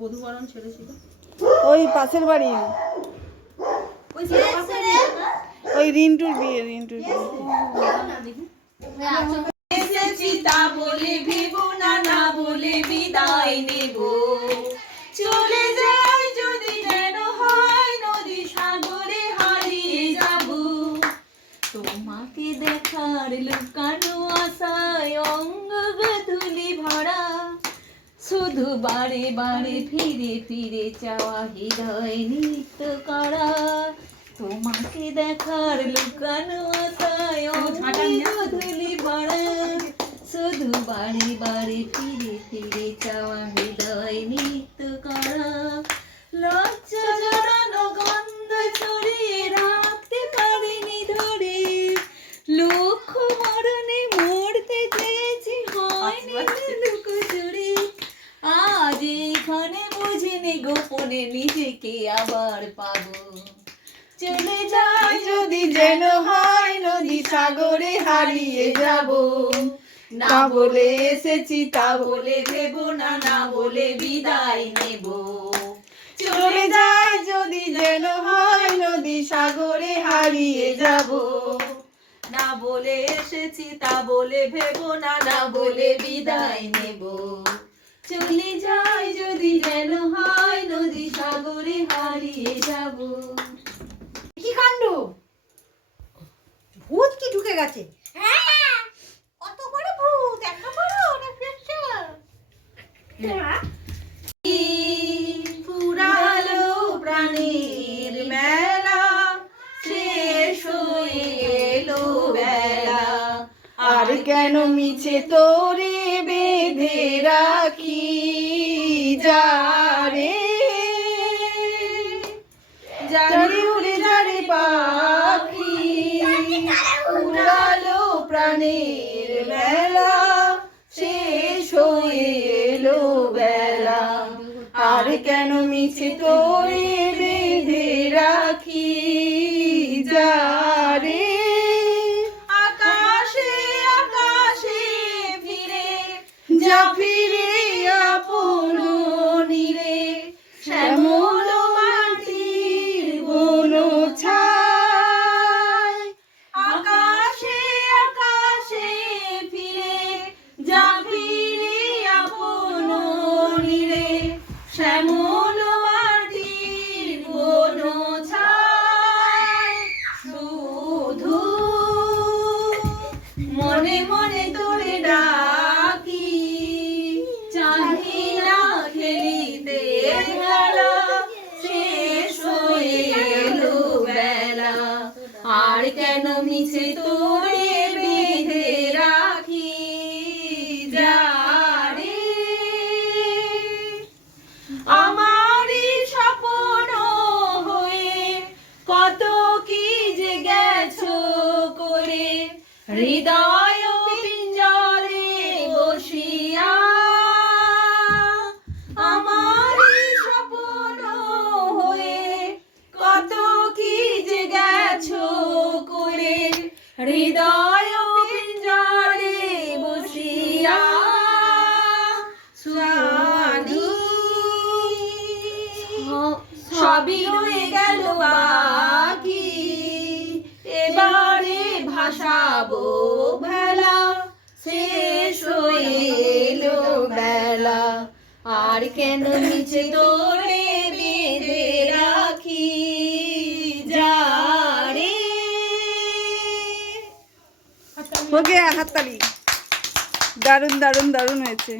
বধূবরণ ছেড়েছিল ওই পাশের বাড়ি, ওই রিন্টুর বিয়ে। এসেছি তা বলে ভেবো না, না বলে বিদায় নেব। চলে যাই যদি যেন হয় নদী সাগরে হারিয়ে যাব। তোমাকে দেখার লুকানো আশায় অঙ্গ ধুলি ভরা, শুধু বারে বারে ফিরে ফিরে চাওয়া হৃদয় নৃত্য করা। তোমাকে দেখার লুকানো আশায় অঙ্গ ধুলি ভরা, শুধু বারে বারে ফিরে ফিরে চাওয়া হৃদয় নৃত্য করা। লজ্জা জড়ানো গন্ধ ছড়িয়ে রাখতে পারিনি ধরে, লক্ষ মরণে মরতে চেয়েছি হয়নি লুকোচুরি। আজ এখানে বুঝিনি গোপনে নিজেকে আবার পাবো। চলে যাই যদি যেন হয় নদী সাগরে হারিয়ে যাব। না বলে এসেছি তা বলে ভেবো না, না বলে বিদায় নেব। চলে যাই যদি যেন হয় নদী সাগরে হারিয়ে যাব। না বলে এসেছি তা বলে ভেবো না, না বলে বিদায় নেব। চলে যাই যদি যেন হয় নদী সাগরে হারিয়ে যাব। কি কাণ্ড, ভূত কি ঢুকে গেছে? হ্যাঁ, কত বড় ভূত, এত বড় না ফেসটা। পুরালো প্রাণীর মেলা, শেষ হয়ে এলো বেলা। আর কেন মিছে তোরে বেঁধে রাখি যারে, যারে উড়ে যারে পাখি। পুরালো প্রাণীর মেলা, শেষ হয়ে এলো বেলা। আর কেন মিছে তোরে বেঁধে রাখি যারে। আকাশে আকাশে ফিরে যা ফিরে আপন নীরে, শ্যামল মাটির বন ছায়। আকাশে আকাশে ফিরে যা ফিরে আপন নীরে, শ্যামল মাটির বন ছায়। শুধু মনে মনে তোরে ডাকি, চাহি না খেলিতে খেলা। শেষ হয়ে এলো বেলা, আর কেন মিছে তোরে বেঁধে রাখি যারে। আমারই স্বপ্ন হয়ে কত কি যে গেছো করে, হৃদয় পিঞ্জরে বসিয়া। আমারই স্বপ্ন হয়ে কত কি যে গেছো করে, হৃদয় পিঞ্জরে বসিয়া। সুয়ানি সবই রয়ে গেল বাকি, এবারে ভাসাবো ভেলা। শেষ হয়ে এলো বেলা, আর কেন মিছে তোরে বেঁধে রাখি যারে। ওকে হাততালি, দারুণ দারুণ দারুণ হয়েছে।